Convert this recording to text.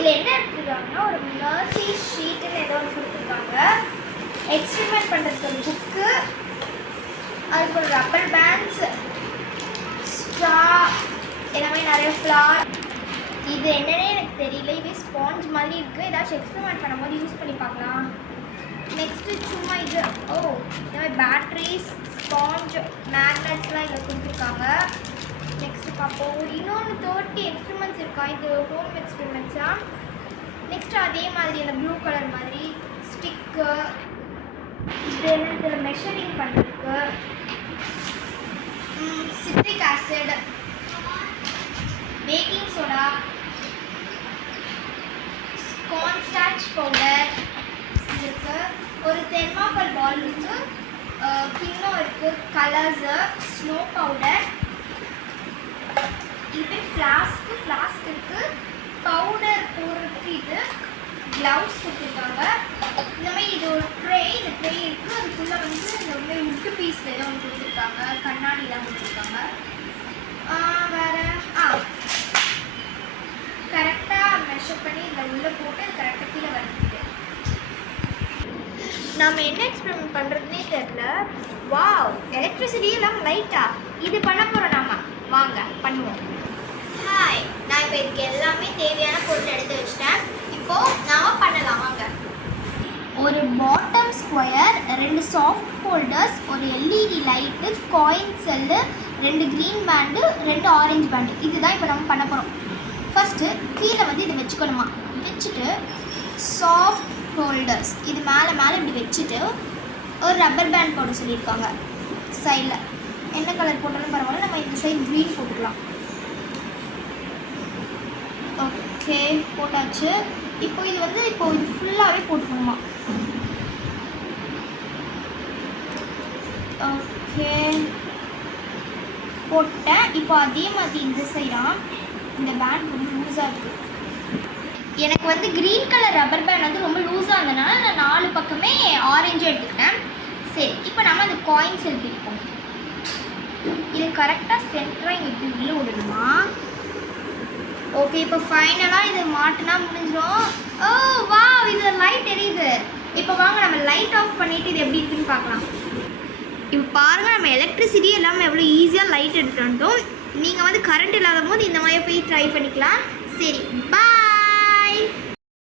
இதில் என்ன எடுத்துருக்காங்கன்னா ஒரு நர்சி ஷீட்டுன்னு ஏதோ ஒன்று கொடுத்துருக்காங்க. எக்ஸ்பெரிமெண்ட் பண்ணுறதுக்கு ஒரு புக்கு, அதுக்கு ஒரு ரப்பர் பேண்ட்ஸ், ஸ்ட்ரா, எல்லாமே நிறைய ஃப்ளார். இது என்னன்னே எனக்கு தெரியல. இது ஸ்பாஞ்ச் மாதிரி இருக்குது. ஏதாச்சும் எக்ஸ்பெரிமெண்ட் பண்ணும்போது யூஸ் பண்ணி பார்க்கலாம். நெக்ஸ்ட்டு சும்மா இது இந்த மாதிரி பேட்ரிஸ், ஸ்பாஞ்ச், மேக்னட்ஸ்லாம் இதில் கொடுத்துருக்காங்க. நெக்ஸ்ட்டு பார்ப்போம். இன்னொன்று 30 எக்ஸ்பெரிமெண்ட்ஸ் இருக்கா. இது ஹோம் எக்ஸ்பெரிமெண்ட்ஸா. நெக்ஸ்ட்டு அதே மாதிரி அந்த ப்ளூ கலர் மாதிரி ஸ்டிக்கு, இது என்ன இதில் மெஷரிங் பண்ணுறதுக்கு, citric acid, baking soda, cornstarch powder இருக்குது, ஒரு தெர்மாக்கோல் பால் இருக்குது, கிண்ணம் இருக்குது, கலர்ஸு, ஸ்னோ பவுடர், இது ஃப்ளாஸ்க் இருக்குது, பவுடர் போடுறதுக்கு இது, க்ளவுஸ் கொடுத்துருக்காங்க. இந்த மாதிரி இது ஒரு ட்ரே, இந்த ட்ரே இருக்குது. அதுக்குள்ளே வந்து இந்த மாதிரி உட்டு பீஸில் ஏதோ ஒன்று கொடுத்துருக்காங்க, கண்ணாடிலாம் கொடுத்துருக்காங்க. வேறு கரெக்டாக மெஷர் பண்ணி இதில் உள்ளே போட்டு அது கரெக்டாக கீழே வருது. நம்ம என்ன எக்ஸ்பெரிமெண்ட் பண்ணுறதுனே தெரியல. வாவ், எலக்ட்ரிசிட்டி எல்லாம் லைட்டா இது பண்ண போகிறோம். நாம வாங்க பண்ணுவோம். ஹாய், நான் இப்போ இதுக்கு எல்லாமே தேவையான பொருள் எடுத்து வச்சிட்டேன். இப்போது நாம் பண்ணலாம் வாங்க. ஒரு பாட்டம் ஸ்கொயர், 2 சாஃப்ட் ஹோல்டர்ஸ், ஒரு LED light, coin cell, 2 green band, 2 orange band. இதுதான் இப்போ நம்ம பண்ண போகிறோம். ஃபஸ்ட்டு கீழே வந்து இதை வச்சுக்கணுமா, வச்சுட்டு சாஃப்ட் ஹோல்டர்ஸ் இது மேலே இப்படி வச்சுட்டு ஒரு ரப்பர் பேண்ட் போட சொல்லியிருக்காங்க. சைடில் என்ன கலர் போட்டாலும் பரவாயில்ல, நம்ம இந்த சைடு க்ரீன் போட்டுக்கலாம். ஓகே, போட்டாச்சு. இப்போ இது வந்து இது ஃபுல்லாகவே போட்டுக்கணுமா. ஓகே, போட்டேன். இப்போ அதே மாதிரி இந்த சைடாக இந்த பேண்ட் ரொம்ப லூஸாக இருக்குது. எனக்கு வந்து க்ரீன் கலர் ரப்பர் பேண்ட் வந்து ரொம்ப லூஸாக இருந்ததுனால நான் 4 பக்கமே ஆரஞ்சு எடுத்துக்கிட்டேன். சரி, இப்போ நம்ம அந்த காயின்ஸ் எழுதிருப்போம். இது கரெக்டாக சென்டராக இங்கே இப்படி உள்ளே விடணுமா. ஓகே, இப்போ ஃபைனலாக இது மாட்டினா முடிஞ்சிடும். வா, இது லைட் எரியுது. இப்போ வாங்க நம்ம லைட் ஆஃப் பண்ணிவிட்டு இது எப்படி இருக்குன்னு பார்க்கலாம். இப்போ பாருங்கள், நம்ம எலக்ட்ரிசிட்டி எல்லாமே எவ்வளோ ஈஸியாக லைட் எடுத்துகிட்டு வந்துட்டோம். நீங்கள் வந்து கரண்ட் இல்லாத போது இந்த மாதிரி போய் ட்ரை பண்ணிக்கலாம்.